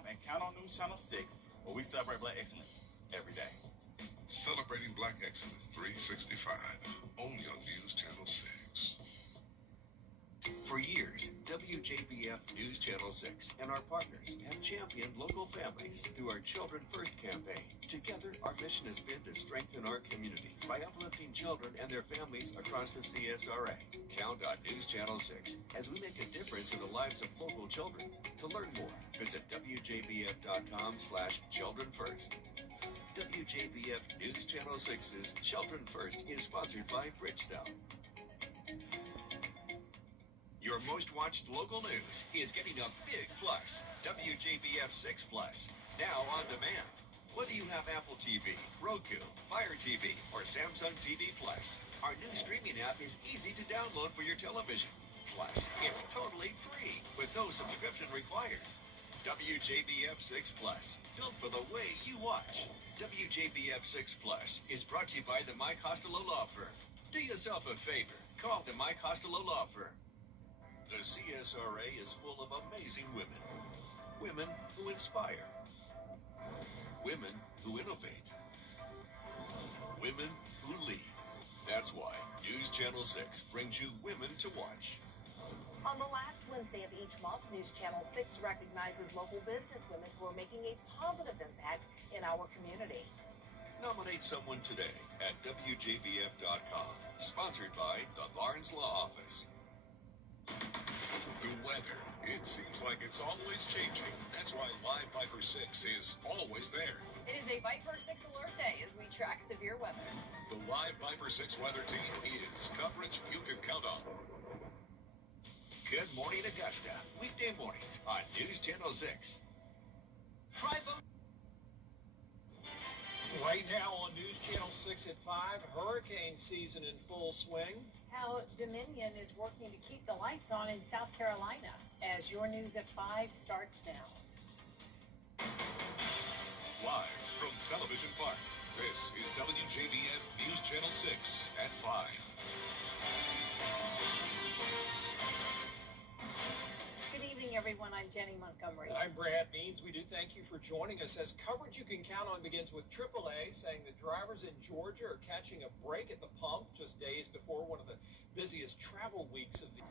WJBF.com and count on News Channel 6, where we celebrate Black excellence every day. Celebrating Black excellence 365, only on News Channel 6. For years, WJBF News Channel 6 and our partners have championed local families through our Children First campaign. Together, our mission has been to strengthen our community by uplifting children and their families across the CSRA. Count on News Channel 6 as we make a difference in the lives of local children. To learn more, visit WJBF.com/childrenfirst. WJBF News Channel 6's Children First is sponsored by Bridgestone. Your most watched local news is getting a big plus. WJBF 6 Plus, now on demand. Whether you have Apple TV, Roku, Fire TV, or Samsung TV Plus, our new streaming app is easy to download for your television. Plus, it's totally free with no subscription required. WJBF 6 Plus, built for the way you watch. WJBF 6 Plus is brought to you by the Mike Costello Law Firm. Do yourself a favor. Call the Mike Costello Law Firm. The CSRA is full of amazing women. Women who inspire. Women who innovate. Women who lead. That's why News Channel 6 brings you Women to Watch. On the last Wednesday of each month, News Channel 6 recognizes local businesswomen who are making a positive impact in our community. Nominate someone today at WJBF.com. Sponsored by the Barnes Law Office. The weather. It seems like it's always changing. That's why Live Viper 6 is always there. It is a Viper 6 alert day as we track severe weather. The Live Viper 6 weather team is coverage you can count on. Good morning, Augusta. Weekday mornings on News Channel 6. Right now on News Channel 6 at 5, hurricane season in full swing. How Dominion is working to keep the lights on in South Carolina as your news at 5 starts now. Live from Television Park, this is WJBF News Channel 6 at 5. Good evening, everyone. I'm Jenny Montgomery. I'm Brad Means. We do thank you for joining us as coverage you can count on begins with AAA saying that drivers in Georgia are catching a break at the pump just days before one of the busiest travel weeks of the year.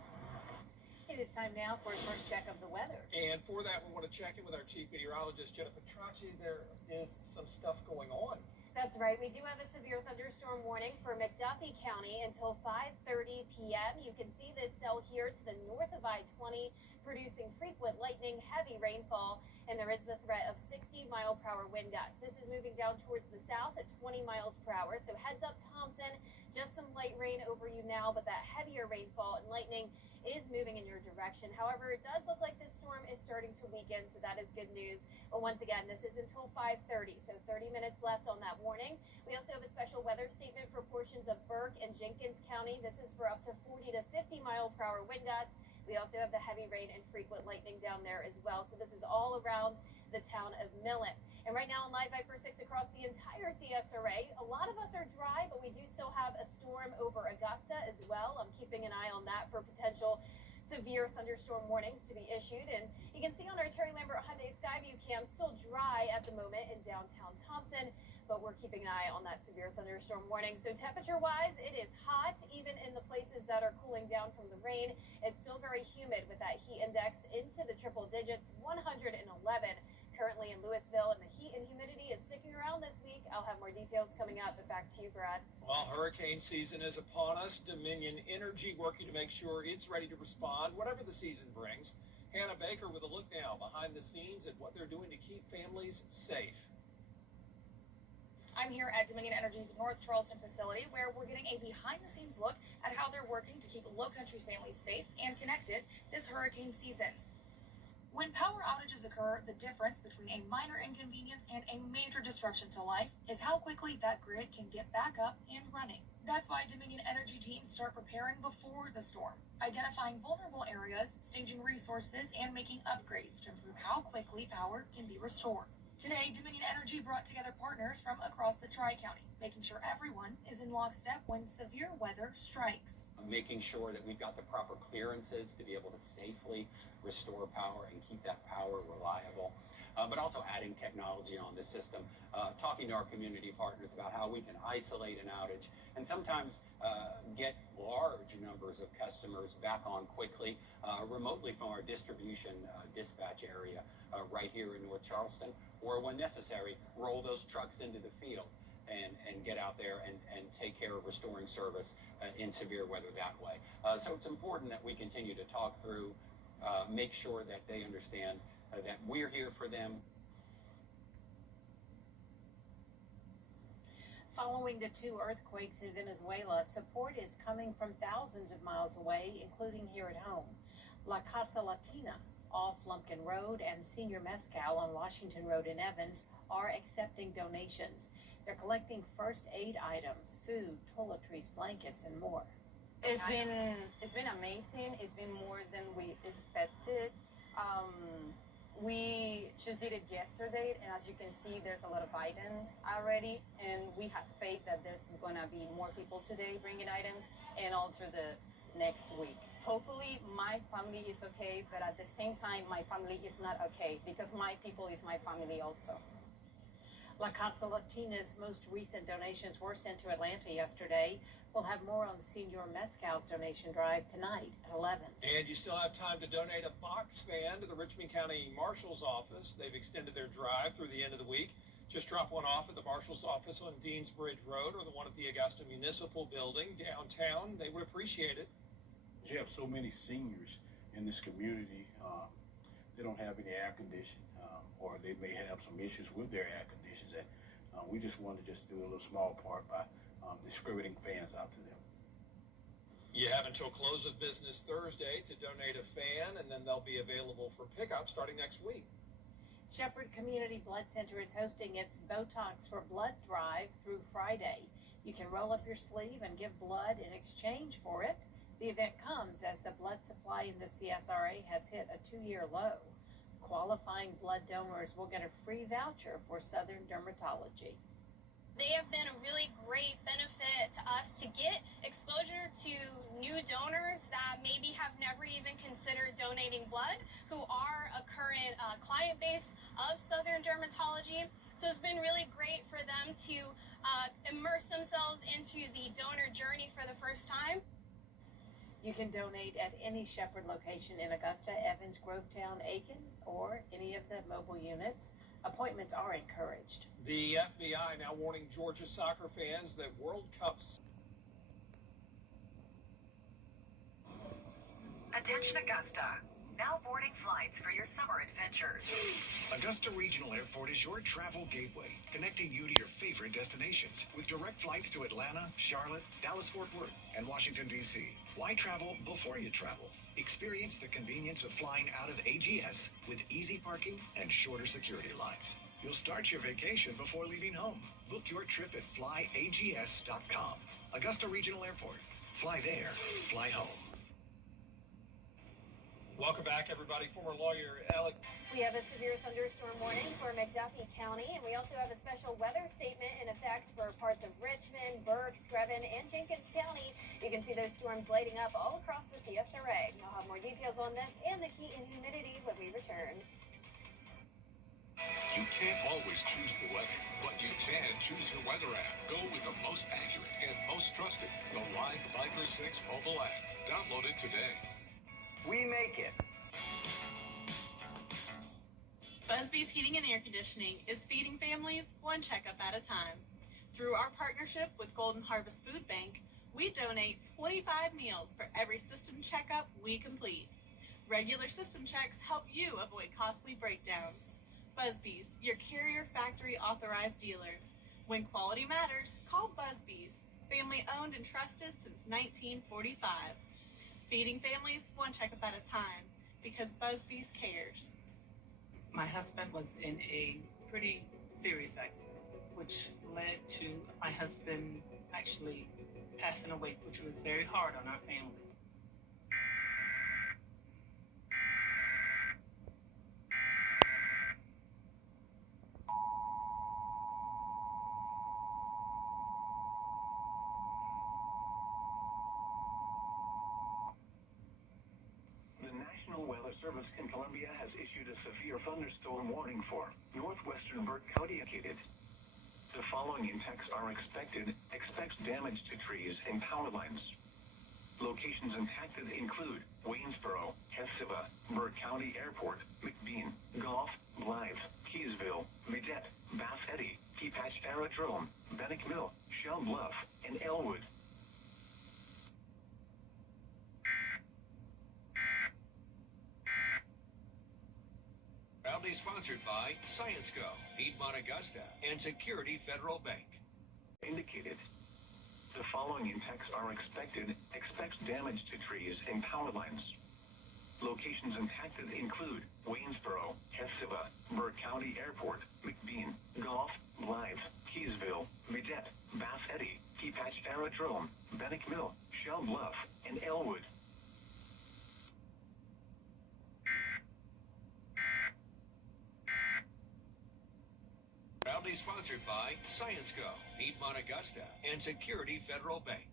It is time now for a first check of the weather. And for that, we want to check in with our chief meteorologist, Jenna Petracci. There is some stuff going on. That's right. We do have a severe thunderstorm warning for McDuffie County until 5:30 p.m. You can see this cell here to the north of I-20, producing frequent lightning, heavy rainfall, and there is the threat of 60-mile-per-hour wind gusts. This is moving down towards the south at 20 miles per hour. So heads up, Thompson. Just some light rain over you now, but that heavier rainfall and lightning is moving in your direction. However, it does look like this storm is starting to weaken, so that is good news. But once again, this is until 5:30, so 30 minutes left on that warning. We also have a special weather statement for portions of Burke and Jenkins County. This is for up to 40 to 50 mile-per-hour wind gusts. We also have the heavy rain and frequent lightning down there as well. So this is all around the town of Millen. And right now on Live Viper 6 across the entire CSRA, a lot of us are dry, but we do still have a storm over Augusta as well. I'm keeping an eye on that for potential severe thunderstorm warnings to be issued. And you can see on our Terry Lambert Hyundai Skyview cam, still dry at the moment in downtown Thompson, but we're keeping an eye on that severe thunderstorm warning. So temperature-wise, it is hot, even in the places that are cooling down from the rain. It's still very humid with that heat index into the triple digits, 111 currently in Louisville, and the heat and humidity is sticking around this week. I'll have more details coming up, but back to you, Brad. Well, hurricane season is upon us. Dominion Energy working to make sure it's ready to respond, whatever the season brings. Hannah Baker with a look now behind the scenes at what they're doing to keep families safe. I'm here at Dominion Energy's North Charleston facility, where we're getting a behind-the-scenes look at how they're working to keep Low Country's families safe and connected this hurricane season. When power outages occur, the difference between a minor inconvenience and a major disruption to life is how quickly that grid can get back up and running. That's why Dominion Energy teams start preparing before the storm, identifying vulnerable areas, staging resources, and making upgrades to improve how quickly power can be restored. Today, Dominion Energy brought together partners from across the Tri-County, making sure everyone is in lockstep when severe weather strikes. Making sure that we've got the proper clearances to be able to safely restore power and keep that power reliable. but also adding technology on the system, talking to our community partners about how we can isolate an outage, and sometimes get large numbers of customers back on quickly, remotely from our distribution dispatch area right here in North Charleston, or when necessary, roll those trucks into the field and get out there and take care of restoring service in severe weather that way. So it's important that we continue to talk through, make sure that they understand that we're here for them. Following the 2 earthquakes in Venezuela, support is coming from thousands of miles away, including here at home. La Casa Latina off Lumpkin Road and Senior Mezcal on Washington Road in Evans are accepting donations. They're collecting first aid items, food, toiletries, blankets, and more. It's been amazing. It's been more than we expected. We just did it yesterday, and as you can see, there's a lot of items already, and we have faith that there's gonna be more people today bringing items and all through the next week. Hopefully my family is okay, but at the same time, my family is not okay because my people is my family also. La Casa Latina's most recent donations were sent to Atlanta yesterday. We'll have more on Senior Mezcal's donation drive tonight at 11. And you still have time to donate a box fan to the Richmond County Marshal's Office. They've extended their drive through the end of the week. Just drop one off at the Marshal's Office on Deans Bridge Road or the one at the Augusta Municipal Building downtown. They would appreciate it. You have so many seniors in this community. They don't have any air conditioning, or they may have some issues with their air conditions, and we just want to just do a little small part by distributing fans out to them. You have until close of business Thursday to donate a fan, and then they'll be available for pickup starting next week. Shepherd Community Blood Center is hosting its Botox for Blood drive through Friday. You can roll up your sleeve and give blood in exchange for it. The event comes as the blood supply in the CSRA has hit a 2-year low. Qualifying blood donors will get a free voucher for Southern Dermatology. They have been a really great benefit to us to get exposure to new donors that maybe have never even considered donating blood, who are a current client base of Southern Dermatology. So it's been really great for them to immerse themselves into the donor journey for the first time. You can donate at any Shepherd location in Augusta, Evans, Grovetown, Aiken, or any of the mobile units. Appointments are encouraged. The FBI now warning Georgia soccer fans that World Cups. Attention Augusta. Now boarding flights for your summer adventures. Augusta Regional Airport is your travel gateway, connecting you to your favorite destinations with direct flights to Atlanta, Charlotte, Dallas-Fort Worth, and Washington, D.C. Why travel before you travel? Experience the convenience of flying out of AGS with easy parking and shorter security lines. You'll start your vacation before leaving home. Book your trip at flyags.com. Augusta Regional Airport. Fly there, fly home. Welcome back, everybody. Former lawyer Alec. We have a severe thunderstorm warning for McDuffie County, and we also have a special weather statement in effect for parts of Richmond, Burke, Screven, and Jenkins County. You can see those storms lighting up all across the CSRA. We'll have more details on this and the heat and humidity when we return. You can't always choose the weather, but you can choose your weather app. Go with the most accurate and most trusted, the Live Viper 6 mobile app. Download it today. We make it. Busby's Heating and Air Conditioning is feeding families one checkup at a time. Through our partnership with Golden Harvest Food Bank, we donate 25 meals for every system checkup we complete. Regular system checks help you avoid costly breakdowns. Busby's, your Carrier Factory authorized dealer. When quality matters, call Busby's, family owned and trusted since 1945. Feeding families one checkup at a time, because Busby's cares. My husband was in a pretty serious accident, which led to my husband actually passing away, which was very hard on our family. The National Weather Weather Service in Columbia has issued a severe thunderstorm warning for northwestern Burke County. The following impacts are expected. Expect damage to trees and power lines. Locations impacted include Waynesboro, Hephzibah, Burke County Airport, McBean, Goff, Blythe, Keysville, Vidette, Bath Eddy, Peapatch Aerodrome, Bannock Mill, Shell Bluff, and Elwood. Proudly sponsored by ScienceGo, Piedmont Augusta, and Security Federal Bank. Indicated. The following impacts are expected. Expect damage to trees and power lines. Locations impacted include Waynesboro, Hephzibah, Burke County Airport, McBean, Goff, Blythe, Keysville, Vidette, Bath Eddy, Peapatch Aerodrome, Bannock Mill, Shell Bluff, and Elwood. Proudly sponsored by ScienceGo, Piedmont Augusta, and Security Federal Bank.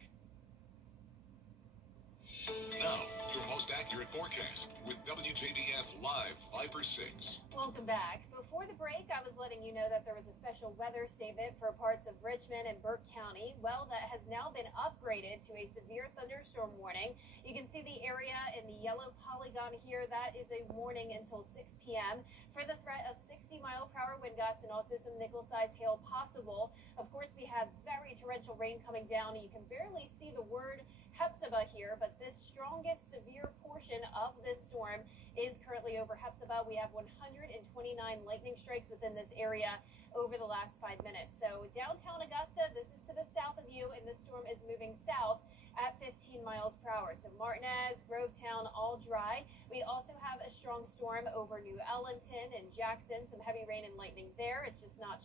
Now, your most accurate forecast with WJBF Live 5/6. Welcome back. Before the break, I was letting you know that there was a special weather statement for parts of Richmond and Burke County. Well, that has now been upgraded to a severe thunderstorm warning. You can see the area in the yellow polygon here. That is a warning until 6 p.m. for the threat of 60-mile-per-hour wind gusts and also some nickel-sized hail possible. Of course, we have very torrential rain coming down, and you can barely see the word Hephzibah here, but this strongest severe portion of this storm is currently over Hephzibah. We have 129 lightning strikes within this area over the last 5 minutes. So downtown Augusta, this is to the south of you, and this storm is moving south at 15 miles per hour. So Martinez, Grovetown, all dry. We also have a strong storm over New Ellington and Jackson, some heavy rain and lightning there. It's just not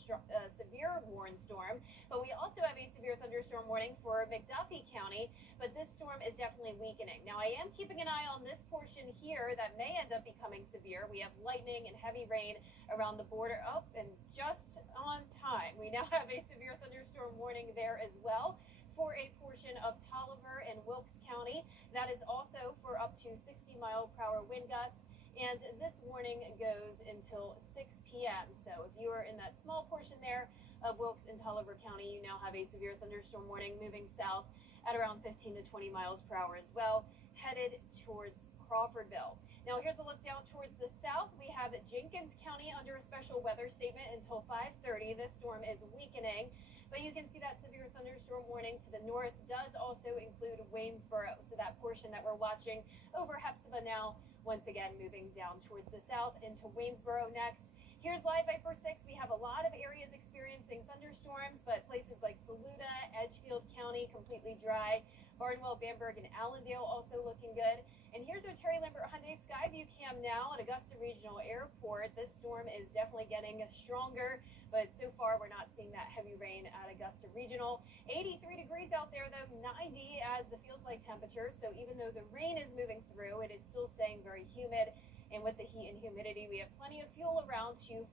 severe warning storm. But we also have a severe thunderstorm warning for McDuffie County, but this storm is definitely weakening. Now, I am keeping an eye on this portion here that may end up becoming severe. We have lightning and heavy rain around the border. Oh, and just on time, we now have a severe thunderstorm warning there as well for a portion of Tolliver and Wilkes County. That is also for up to 60-mile-per-hour wind gusts. And this warning goes until 6 p.m. So if you are in that small portion there of Wilkes and Tolliver County, you now have a severe thunderstorm warning moving south at around 15 to 20 miles per hour as well, headed towards Crawfordville. Now here's a look down towards the south. We have Jenkins County under a special weather statement until 5:30. This storm is weakening, but you can see that severe thunderstorm warning to the north does also include Waynesboro. So that portion that we're watching over Hephzibah now, once again moving down towards the south into Waynesboro next. Here's Live Viper 6. We have a lot of areas experiencing thunderstorms, but places like Saluda, Edgefield County, completely dry. Barnwell, Bamberg, and Allendale also looking good. And here's our Terry Lambert Hyundai Skyview cam now at Augusta Regional Airport. This storm is definitely getting stronger, but so far we're not seeing that heavy rain at Augusta Regional. 83 degrees out there, though, 90 as the feels-like temperature. So even though the rain is moving through, it is still staying very humid. And with the heat and humidity, we have plenty of fuel around to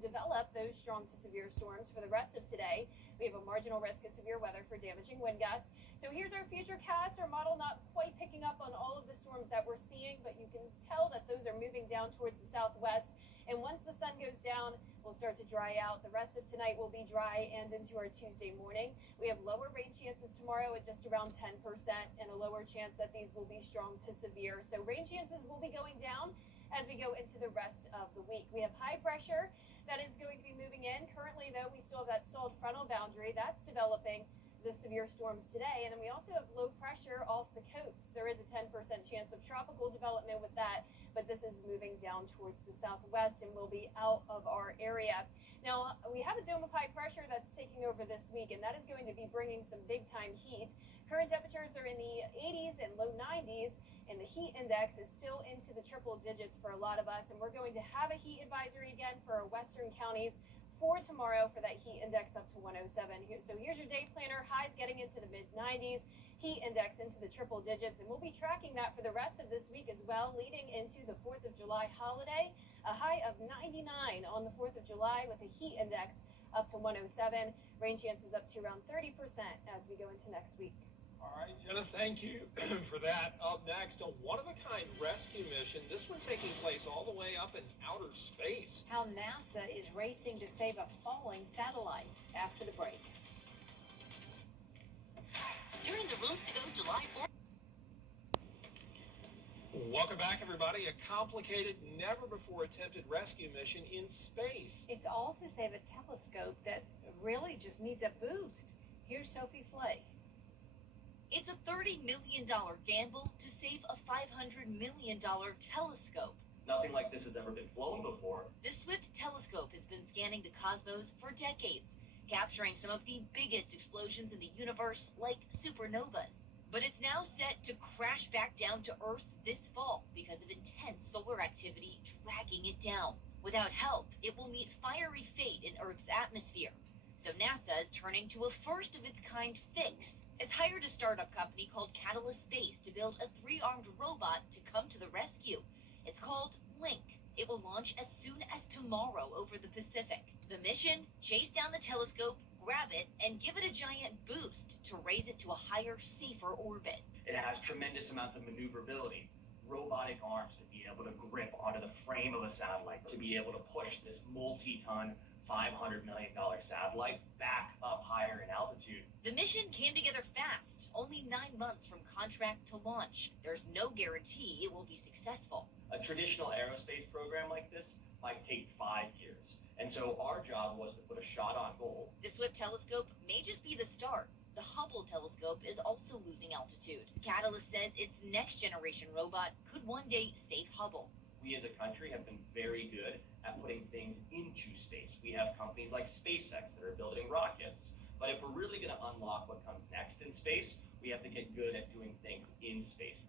develop those strong to severe storms for the rest of today. We have a marginal risk of severe weather for damaging wind gusts. So here's our future cast. Our model not quite picking up on all of the storms that we're seeing, but you can tell that those are moving down towards the southwest. And once the sun goes down, we'll start to dry out. The rest of tonight will be dry and into our Tuesday morning. We have lower rain chances tomorrow at just around 10% and a lower chance that these will be strong to severe. So rain chances will be going down as we go into the rest of the week. We have high pressure that is going to be moving in. Currently, though, we still have that stalled frontal boundary that's developing the severe storms today. And then we also have low pressure off the coast. There is a 10% chance of tropical development with that, but this is moving down towards the southwest and will be out of our area. Now, we have a dome of high pressure that's taking over this week, and that is going to be bringing some big-time heat. Current temperatures are in the 80s and low 90s, and the heat index is still into the triple digits for a lot of us. And we're going to have a heat advisory again for our western counties for tomorrow for that heat index up to 107. So here's your day planner. Highs getting into the mid-90s, heat index into the triple digits, and we'll be tracking that for the rest of this week as well, leading into the 4th of July holiday. A high of 99 on the 4th of July with a heat index up to 107. Rain chances up to around 30% as we go into next week. All right, Jenna, thank you for that. Up next, a one-of-a-kind rescue mission. This one taking place all the way up in outer space. How NASA is racing to save a falling satellite after the break. During the Rooms to Go July 4th. Welcome back, everybody. A complicated, never-before-attempted rescue mission in space. It's all to save a telescope that really just needs a boost. Here's Sophie Flay. It's a $30 million gamble to save a $500 million telescope. Nothing like this has ever been flown before. The Swift telescope has been scanning the cosmos for decades, capturing some of the biggest explosions in the universe, like supernovas. But it's now set to crash back down to Earth this fall because of intense solar activity dragging it down. Without help, it will meet fiery fate in Earth's atmosphere. So NASA is turning to a first-of-its-kind fix. It's hired a startup company called Catalyst Space to build a 3-armed robot to come to the rescue. It's called Link. It will launch as soon as tomorrow over the Pacific. The mission? Chase down the telescope, grab it, and give it a giant boost to raise it to a higher, safer orbit. It has tremendous amounts of maneuverability, robotic arms to be able to grip onto the frame of a satellite, to be able to push this multi-ton, $500 million satellite back up higher in altitude. The mission came together fast, only 9 months from contract to launch. There's no guarantee it will be successful. A traditional aerospace program like this might take 5 years. And so our job was to put a shot on goal. The Swift telescope may just be the start. The Hubble telescope is also losing altitude. Catalyst says its next generation robot could one day save Hubble. We as a country have been very good at putting things into space. We have companies like SpaceX that are building rockets. But if we're really going to unlock what comes next in space, we have to get good at doing things in space.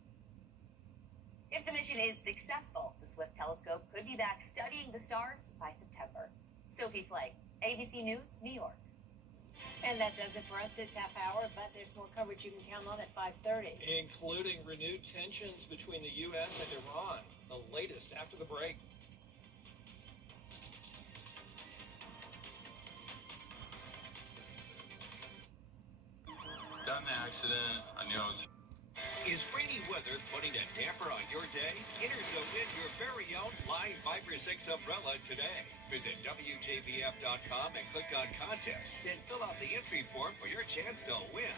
If the mission is successful, the Swift telescope could be back studying the stars by September. Sophie Flay, ABC News, New York. And that does it for us this half hour, but there's more coverage you can count on at 5:30. Including renewed tensions between the U.S. and Iran. The latest after the break. Done the accident. I knew I was... Is rainy weather putting a damper on your day? Enter to win your very own Live Viper 6 umbrella today. Visit WJBF.com and click on Contest. Then fill out the entry form for your chance to win.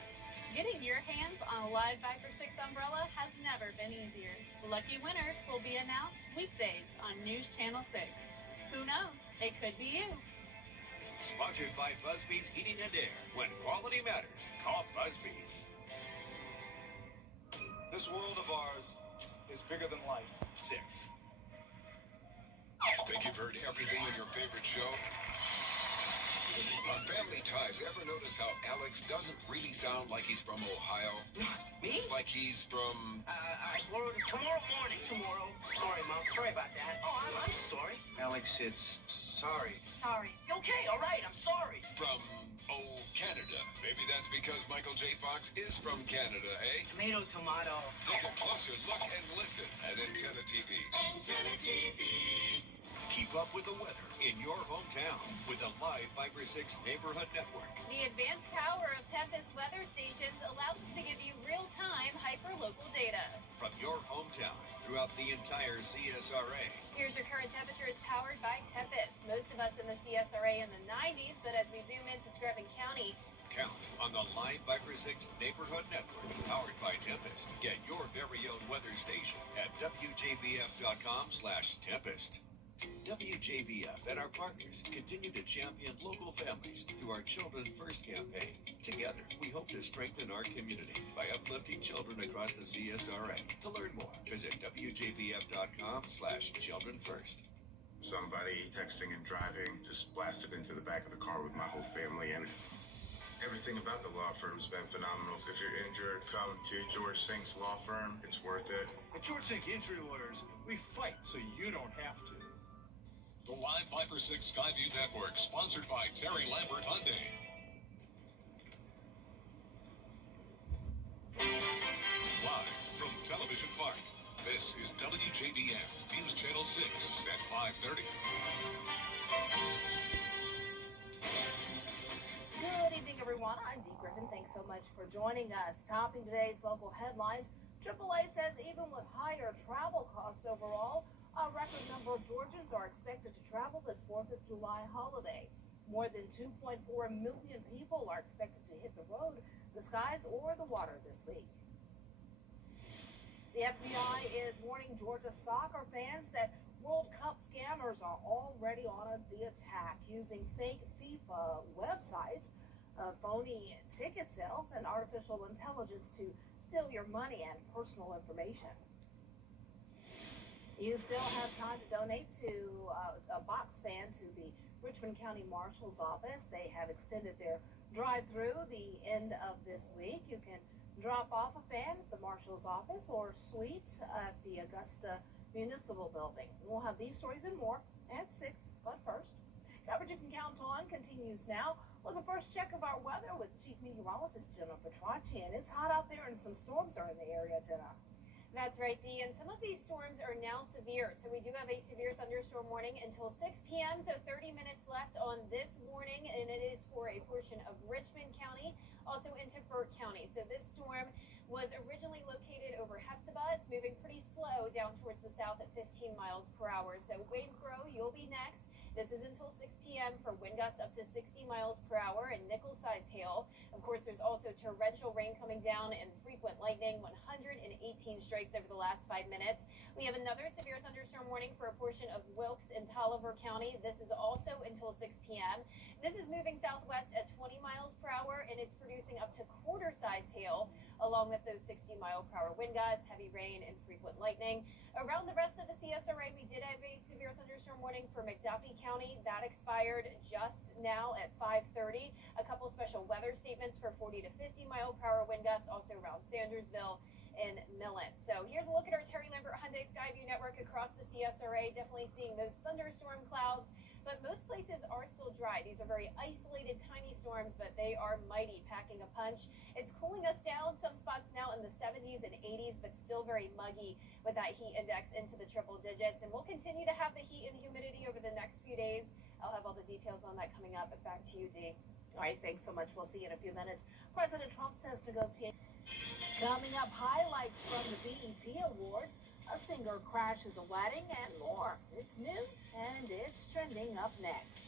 Getting your hands on a Live Viper 6 umbrella has never been easier. Lucky winners will be announced weekdays on News Channel 6. Who knows? It could be you. Sponsored by Busby's Heating and Air. When quality matters, call Busby's. This world of ours is bigger than life. 6. Think you've heard everything in your favorite show? On Family Ties, ever notice how Alex doesn't really sound like he's from Ohio? Me? Like he's from... Tomorrow morning. Tomorrow. Sorry, Mom. Sorry about that. Oh, I'm sorry. Alex, it's sorry. Sorry. Okay, all right. I'm sorry. From, Canada. Maybe that's because Michael J. Fox is from Canada, eh? Tomato, tomato. Take a closer look and listen at Antenna TV. Antenna TV. Keep up with the weather in your hometown with the Live Viper 6 Neighborhood Network. The advanced power of Tempest weather stations allows us to give you real-time hyper-local data. From your hometown throughout the entire CSRA. Here's your current temperatures powered by Tempest. Most of us in the CSRA in the 90s, but as we zoom into Screven County, Count on the Live Viper 6 Neighborhood Network, powered by Tempest. Get your very own weather station at WJBF.com/Tempest. WJBF and our partners continue to champion local families through our Children First campaign. Together, we hope to strengthen our community by uplifting children across the CSRA. To learn more, visit WJBF.com/Children First. Somebody texting and driving just blasted into the back of the car with my whole family in it. Everything about the law firm's been phenomenal. If you're injured, come to George Sink's law firm. It's worth it. At George Sink Injury Lawyers, we fight so you don't have to. The Live Viper 6 Skyview Network, sponsored by Terry Lambert Hyundai. Live from Television Park, this is WJBF News Channel 6 at 5:30. good evening, everyone. Toronto, I'm Dee Griffin. Thanks so much for joining us. Topping today's local headlines, AAA says even with higher travel costs overall, a record number of Georgians are expected to travel this 4th of July holiday. More than 2.4 million people are expected to hit the road, the skies, or the water this week. The FBI is warning Georgia soccer fans that World Cup scammers are already on the attack using fake FIFA websites, phony ticket sales, and artificial intelligence to steal your money and personal information. You still have time to donate to a box fan to the Richmond County Marshal's Office. They have extended their drive-through the end of this week. You can drop off a fan at the Marshal's Office or suite at the Augusta Municipal Building. We'll have these stories and more at 6, but first, coverage you can count on continues now with the first check of our weather with Chief Meteorologist Jenna Petracci. And it's hot out there and some storms are in the area, Jenna. That's right, Dee, and some of these storms are now severe. So we do have a severe thunderstorm warning until 6 p.m., so 30 minutes left on this warning, and it is for a portion of Richmond County, also into Burke County. So this storm was originally located over Hepzibah. It's moving pretty slow down towards the south at 15 miles per hour. So Waynesboro, you'll be next. This is until 6 p.m. for wind gusts up to 60 miles per hour and nickel-sized hail. Of course, there's also torrential rain coming down and frequent lightning, 118 strikes over the last 5 minutes. We have another severe thunderstorm warning for a portion of Wilkes and Tolliver County. This is also until 6 p.m. This is moving southwest at 20 miles per hour, and it's producing up to quarter-sized hail, along with those 60-mile-per-hour wind gusts, heavy rain, and frequent lightning. Around the rest of the CSRA, we did have a severe thunderstorm warning for McDuffie County. That expired just now at 5:30. A couple special weather statements for 40 to 50-mile-per-hour wind gusts, also around Sandersville and Millen. So here's a look at our Terry Lambert Hyundai Skyview network across the CSRA. Definitely seeing those thunderstorm clouds, but most places are still dry. These are very isolated, tiny storms, but they are mighty, packing a punch. It's cooling us down, some spots now in the 70s and 80s, but still very muggy with that heat index into the triple digits. And we'll continue to have the heat and humidity over the next few days. I'll have all the details on that coming up. But back to you, Dee. All right, thanks so much. We'll see you in a few minutes. President Trump says negotiations. Coming up, highlights from the BET Awards. A singer crashes a wedding and more. It's new and it's trending up next.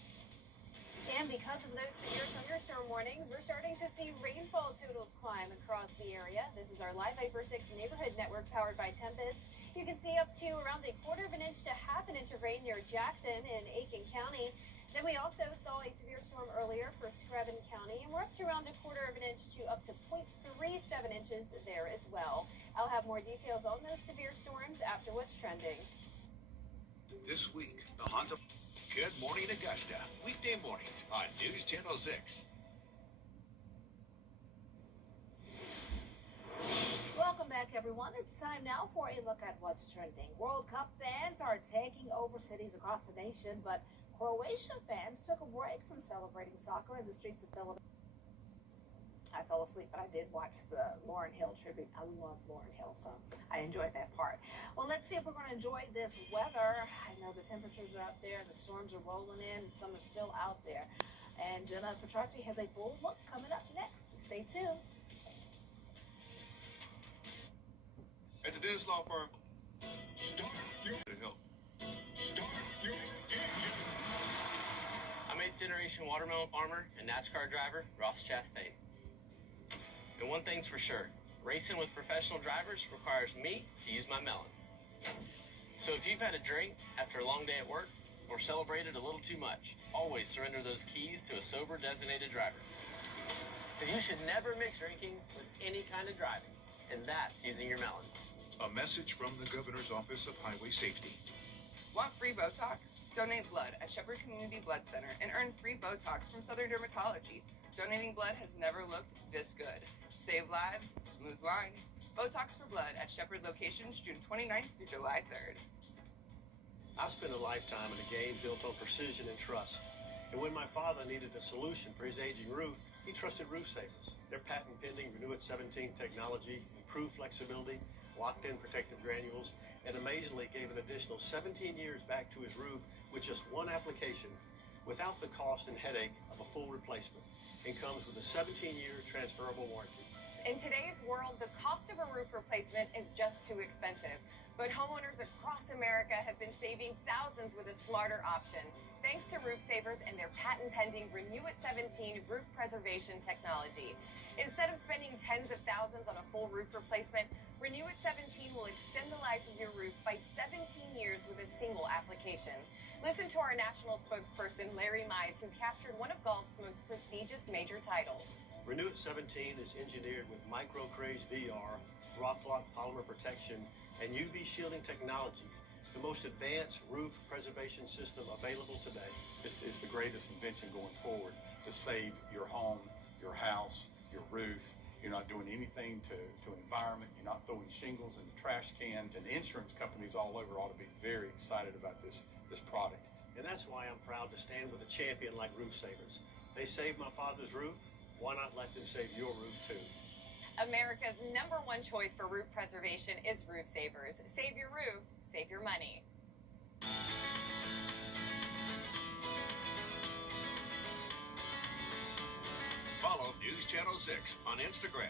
And because of those severe thunderstorm warnings, we're starting to see rainfall totals climb across the area. This is our Live Viper 6 neighborhood network powered by Tempest. You can see up to around a quarter of an inch to half an inch of rain near Jackson in Aiken County. Then we also saw a severe storm earlier for Screven County, and we're up to around a quarter of an inch to up to 0.37 inches there as well. I'll have more details on those severe storms after what's trending. This week, the Honda. Good morning, Augusta. Weekday mornings on News Channel 6. Welcome back, everyone. It's time now for a look at what's trending. World Cup fans are taking over cities across the nation, but Croatian fans took a break from celebrating soccer in the streets of Philadelphia. I fell asleep, but I did watch the Lauryn Hill tribute. I love Lauryn Hill, so I enjoyed that part. Well, let's see if we're going to enjoy this weather. I know the temperatures are up there, the storms are rolling in, and some are still out there. And Jenna Petracci has a full look coming up next. Stay tuned. At the dentist law firm, start your help. Start your engine. I'm 8th-generation watermelon farmer and NASCAR driver Ross Chastain. And one thing's for sure, racing with professional drivers requires me to use my melon. So if you've had a drink after a long day at work or celebrated a little too much, always surrender those keys to a sober designated driver. Because you should never mix drinking with any kind of driving, and that's using your melon. A message from the Governor's Office of Highway Safety. Want free Botox? Donate blood at Shepherd Community Blood Center and earn free Botox from Southern Dermatology. Donating blood has never looked this good. Save lives, smooth lines. Botox for blood at Shepherd locations June 29th through July 3rd. I've spent a lifetime in a game built on precision and trust. And when my father needed a solution for his aging roof, he trusted Roof Savers. Their patent-pending Renew It 17 technology, improved flexibility, locked-in protective granules, and amazingly gave an additional 17 years back to his roof with just one application without without the cost and headache of a full replacement, and comes with a 17-year transferable warranty. In today's world, the cost of a roof replacement is just too expensive. But homeowners across America have been saving thousands with a smarter option, thanks to Roof Savers and their patent-pending Renew It 17 roof preservation technology. Instead of spending tens of thousands on a full roof replacement, Renew It 17 will extend the life of your roof by 17 years with a single application. Listen to our national spokesperson, Larry Mize, who captured one of golf's most prestigious major titles. Renew It 17 is engineered with micro-craze VR, rock lock polymer protection, and UV shielding technology, the most advanced roof preservation system available today. This is the greatest invention going forward to save your home, your house, your roof. You're not doing anything to environment. You're not throwing shingles in the trash cans, and insurance companies all over ought to be very excited about this product. And that's why I'm proud to stand with a champion like Roof Savers. They saved my father's roof. Why not let them save your roof too? America's #1 choice for roof preservation is Roof Savers. Save your roof, save your money. Follow News Channel 6 on Instagram.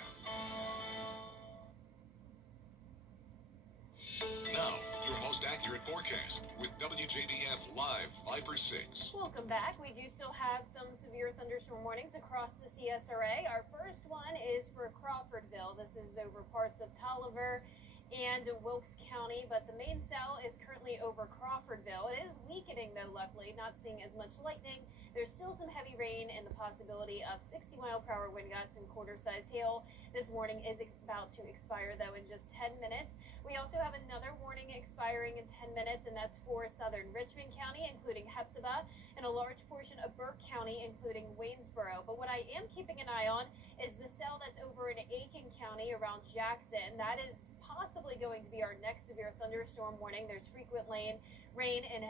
Now, your most accurate forecast with WJBF Live Viper 6. Welcome back. We do still have some severe thunderstorm warnings across the CSRA. Our first one is for Crawfordville. This is over parts of Tolliver and Wilkes County, but the main cell is currently over Crawfordville. It is weakening, though, luckily, not seeing as much lightning. There's still some heavy rain and the possibility of 60-mile-per-hour wind gusts and quarter-size hail. This warning is about to expire, though, in just 10 minutes. We also have another warning expiring in 10 minutes, and that's for southern Richmond County, including Hepzibah, and a large portion of Burke County, including Waynesboro. But what I am keeping an eye on is the cell that's over in Aiken County around Jackson. That is possibly going to be our next severe thunderstorm warning. There's frequent rain and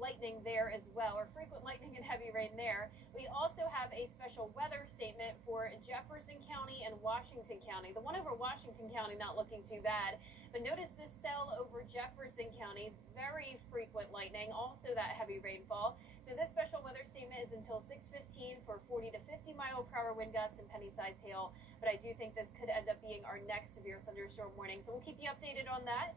lightning there as well, or frequent lightning and heavy rain there. We also have a special weather statement for Jefferson County and Washington County. The one over Washington County not looking too bad, but notice this cell over Jefferson County, very frequent lightning, also that heavy rainfall. So this special weather statement is until 6:15 for 40 to 50-mile-per-hour wind gusts and penny-sized hail, but I do think this could end up being our next severe thunderstorm warning, so we'll keep you updated on that.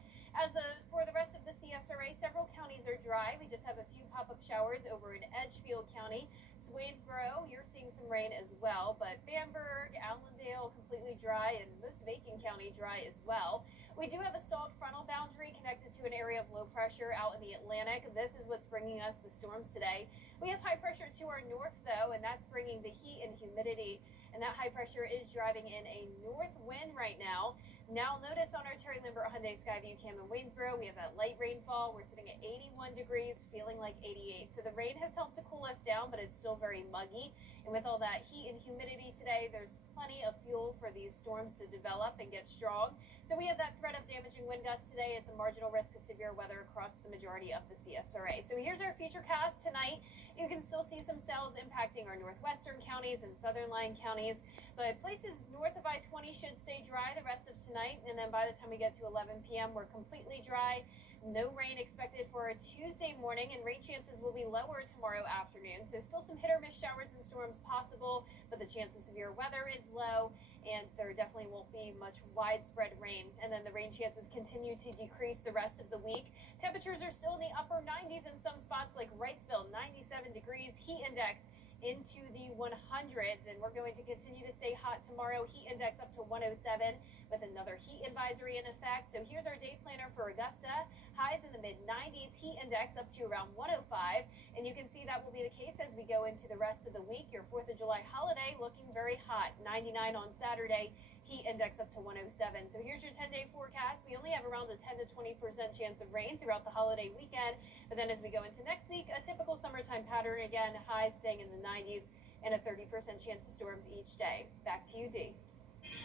For the rest of the CSRA, several counties are dry. We just have a few pop-up showers over in Edgefield County. Swainsboro, you're seeing some rain as well, but Bamberg, Allendale, completely dry, and most of Aiken County dry as well. We do have a stalled frontal boundary connected to an area of low pressure out in the Atlantic. This is what's bringing us the storms today. We have high pressure to our north, though, and that's bringing the heat and humidity, and that high pressure is driving in a north wind right now. Now, notice on our Terry Lambert Hyundai Skyview Cam in Waynesboro, we have that light rainfall. We're sitting at 81 degrees, feeling like 88. So the rain has helped to cool us down, but it's still very muggy. And with all that heat and humidity today, there's plenty of fuel for these storms to develop and get strong. So we have that threat of damaging wind gusts today. It's a marginal risk of severe weather across the majority of the CSRA. So here's our future cast tonight. You can still see some cells impacting our northwestern counties and southern line counties, but places north of I-20 should stay dry the rest of tonight, and then by the time we get to 11 p.m., we're completely dry. No rain expected for a Tuesday morning, and rain chances will be lower tomorrow afternoon. So still some hit or miss showers and storms possible, but the chance of severe weather is low, and there definitely won't be much widespread rain. And then the rain chances continue to decrease the rest of the week. Temperatures are still in the upper 90s in some spots like Wrightsville, 97 degrees, heat index into the 100s, and we're going to continue to stay hot tomorrow. Heat index up to 107 with another heat advisory in effect. So here's our day planner for Augusta. Highs in the mid-90s, heat index up to around 105, and you can see that will be the case as we go into the rest of the week. Your 4th of July holiday looking very hot, 99 on Saturday. Heat index up to 107. So here's your 10-day forecast. We only have around a 10 to 20% chance of rain throughout the holiday weekend. But then as we go into next week, a typical summertime pattern again, highs staying in the 90s and a 30% chance of storms each day. Back to you, Dee.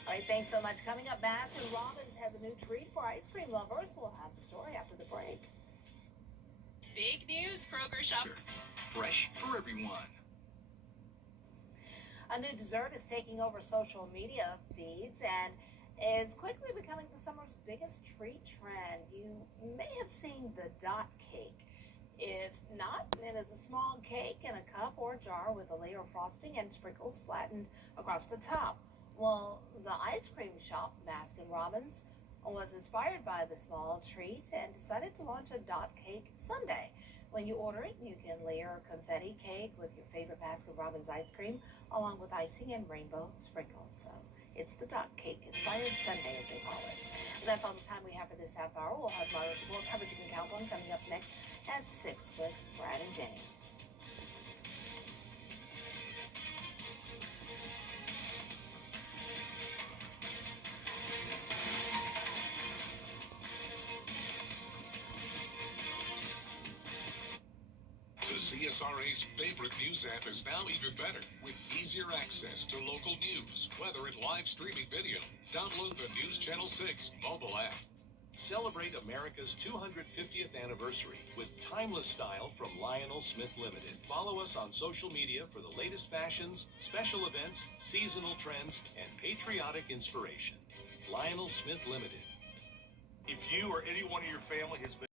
All right, thanks so much. Coming up, Baskin Robbins has a new treat for ice cream lovers. We'll have the story after the break. Big news, Kroger shop. Fresh for everyone. A new dessert is taking over social media feeds and is quickly becoming the summer's biggest treat trend. You may have seen the dot cake. If not, it is a small cake in a cup or jar with a layer of frosting and sprinkles flattened across the top. Well, the ice cream shop, Baskin-Robbins, was inspired by the small treat and decided to launch a dot cake sundae. When you order it, you can layer confetti cake with your favorite Baskin-Robbins ice cream, along with icing and rainbow sprinkles. So it's the dot cake inspired sundae, as they call it. That's all the time we have for this half hour. We'll have more coverage you can count on coming up next at 6 with Brad and Jenny. The CSRA's favorite news app is now even better with easier access to local news, weather, and live streaming video. Download the News Channel 6 mobile app. Celebrate America's 250th anniversary with timeless style from Lionel Smith Limited. Follow us on social media for the latest fashions, special events, seasonal trends, and patriotic inspiration. Lionel Smith Limited. If you or anyone in your family has been